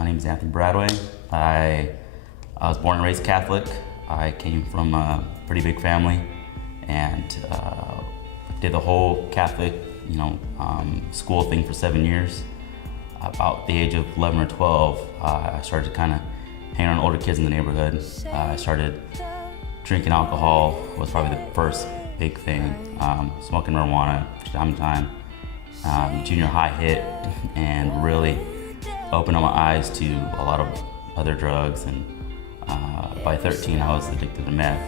My name is Anthony Bradway. I was born and raised Catholic. I came from a pretty big family and did the whole Catholic, school thing for 7 years. About the age of 11 or 12, I started to kind of hang around older kids in the neighborhood. I started drinking alcohol, was probably the first big thing. Smoking marijuana, time to time. Junior high hit and really opened up my eyes to a lot of other drugs. And by 13, I was addicted to meth.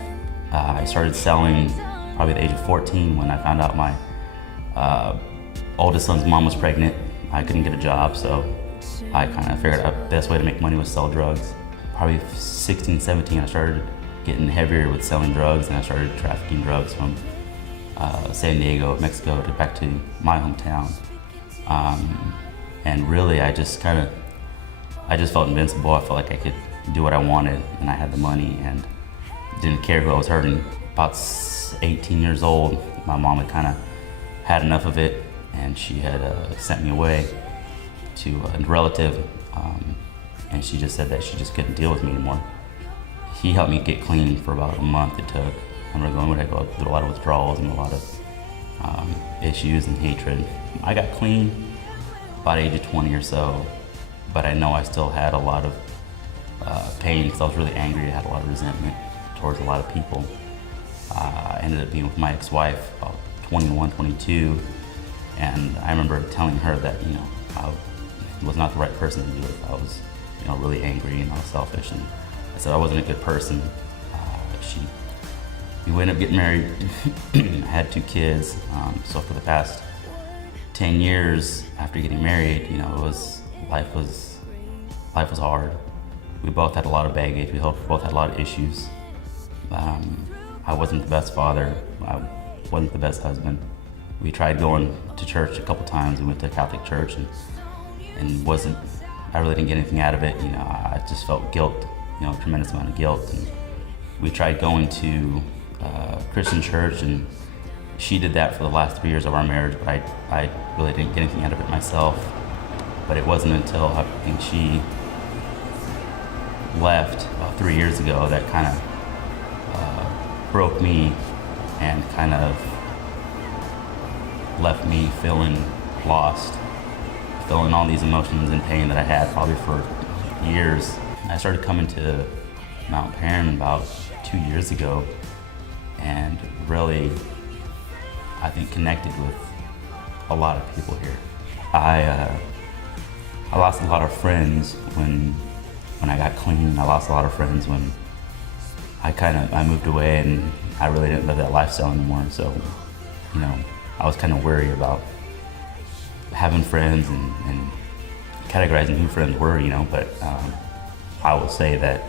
I started selling probably at the age of 14 when I found out my oldest son's mom was pregnant. I couldn't get a job, so I kind of figured out the best way to make money was sell drugs. Probably 16, 17, I started getting heavier with selling drugs, and I started trafficking drugs from San Diego, Mexico, back to my hometown. And really, I just felt invincible. I felt like I could do what I wanted, and I had the money, and didn't care who I was hurting. About 18 years old, my mom had kind of had enough of it, and she had sent me away to a relative, and she just said that she just couldn't deal with me anymore. He helped me get clean for about a month it took. I remember I go through a lot of withdrawals and a lot of issues and hatred. I got clean about age of 20 or so, but I know I still had a lot of pain because I was really angry. I had a lot of resentment towards a lot of people. I ended up being with my ex-wife about 21, 22, and I remember telling her that, I was not the right person to do it. I was, really angry and I was selfish, and I said I wasn't a good person. We ended up getting married, had 2 kids. So for the past 10 years after getting married, life was hard. We both had a lot of baggage. We both had a lot of issues. I wasn't the best father. I wasn't the best husband. We tried going to church a couple times. We went to a Catholic church and I really didn't get anything out of it. I just felt guilt, a tremendous amount of guilt. And we tried going to Christian church, and she did that for the last 3 years of our marriage, but I really didn't get anything out of it myself. But it wasn't until I think she left about 3 years ago that kind of broke me and kind of left me feeling lost, feeling all these emotions and pain that I had probably for years. I started coming to Mount Paran about 2 years ago, and really, I think, connected with a lot of people here. I lost a lot of friends when I got clean. I lost a lot of friends when I moved away, and I really didn't live that lifestyle anymore. So, I was kind of worried about having friends and categorizing who friends were, but I will say that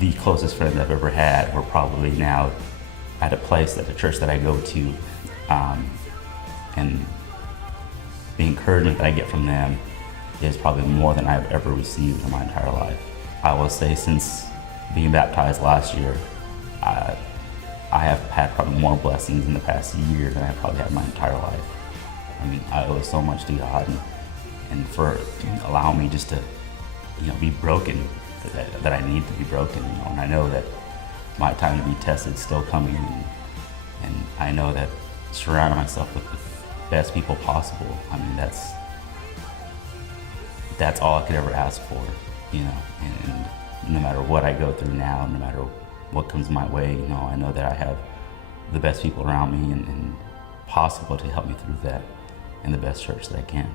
the closest friends I've ever had were probably now at a place, at the church that I go to, and the encouragement that I get from them is probably more than I've ever received in my entire life. I will say since being baptized last year, I have had probably more blessings in the past year than I've probably had my entire life. I mean, I owe so much to God and for allowing me just to, be broken, that I need to be broken, and I know that my time to be tested is still coming, and I know that surrounding myself with the best people possible, I mean, that's all I could ever ask for, and no matter what I go through now, no matter what comes my way, I know that I have the best people around me and possible to help me through that, and the best church that I can.